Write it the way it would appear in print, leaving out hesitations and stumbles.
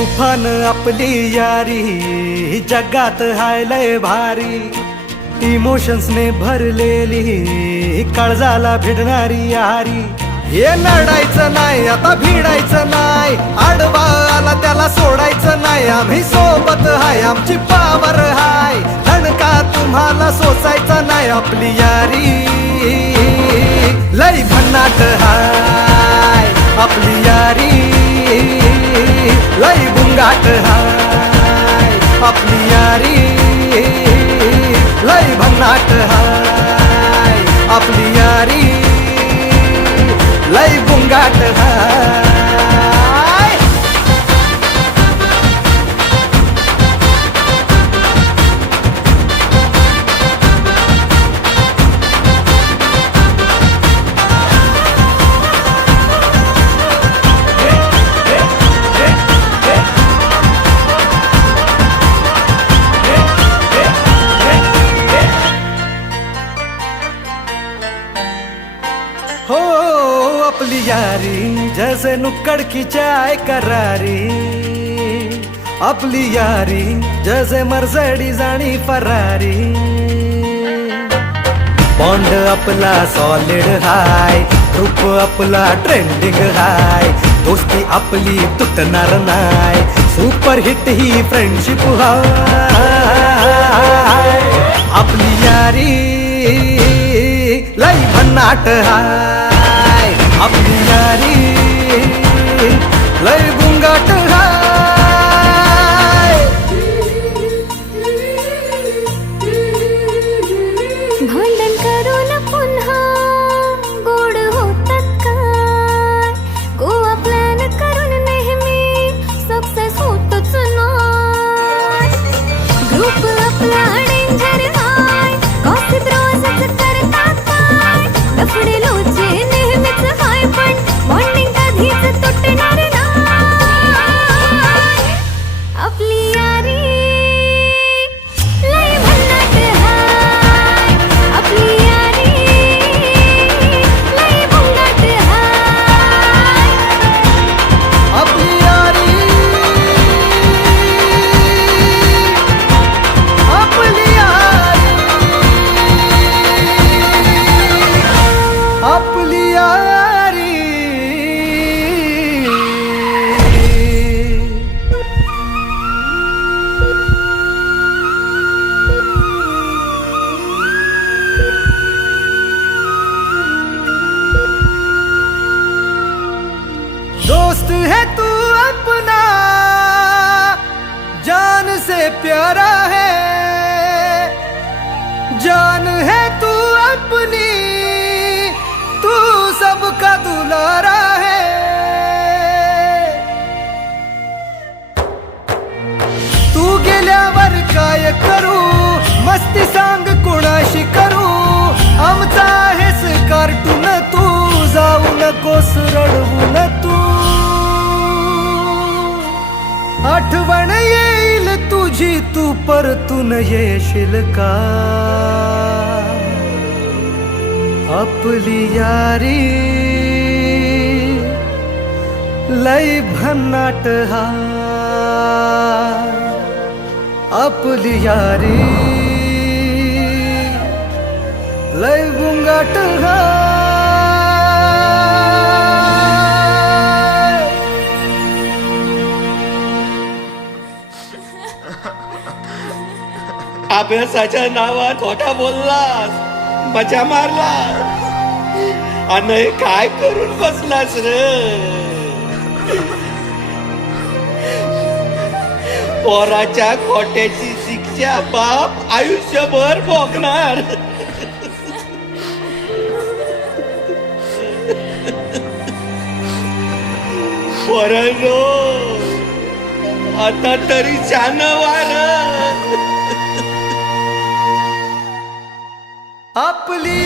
तुफान आपली यारी जगात हाय लय भारी, इमोशन्स ने भरलेली काळजाला भिडणारी यारी. हे लढायचं नाही आता भिडायचं नाही, आडवा आला त्याला सोडायचं नाही. आम्ही सोबत हाय आमची पावर हाय, धणका तुम्हाला सोसायचा नाही. आपली यारी लय भन्नाट हाय, आपली यारी लय बुंगाट हाय. आपली यारी लय भन्नाट हाय, आपली यारी लय बुंगाट हाय. हो आपली यारी जैसे नुक्कड़ की चाय करारी, आपली यारी जैसे मर्सिडीज आणि फरारी. बॉन्ड आपला सॉलिड हाय, ग्रुप आपला ट्रेंडिंग हाय. दोस्ती आपली तुटणार नाय, सुपर हिट ही फ्रेंडशिप हाय. आपली यारी लय भन्नाट हाय, आपली यारी लय बुंगाट हाय. भांडण करून पुन्हा गोड होतात काय, गोवा प्लॅन करून नेहमी सक्सेस होतच नाही. ग्रुप आपला डेंजर हाय, गॉसिप रोजच करतात काय. लफडे लोचे नेहमीच हाय, पण बॉन्डिंग कधीच तुटणार नाही. आपली यारी लय भन्नाट हाय, आपली यारी लय बुंगाट हाय. आपली यारी आपली यारी आपली यारी. दोस्त है तू अपना, जान से प्यारा है. जान है तू अपनी, तू सबका दुलारा है. तू गेल्यावर काय करू, मस्ती सांग कोणाशी करू. आमचा आहेस कार्टून तू, जाऊ नकोस रडवून तू. आठवण येईल तुझी तू परतून येशील का. आपली यारी लय भन्नाट हाय, आपली यारी लय गुंगाट हाय. अभ्यासाच्या नावात खोटा बोललास, मजा मारलास आणि काय करून बसलास रे. पोराच्या खोट्याची शिक्षा बाप आयुष्यभर भोगणार. पोरांनो आता तरी छान वार. आपली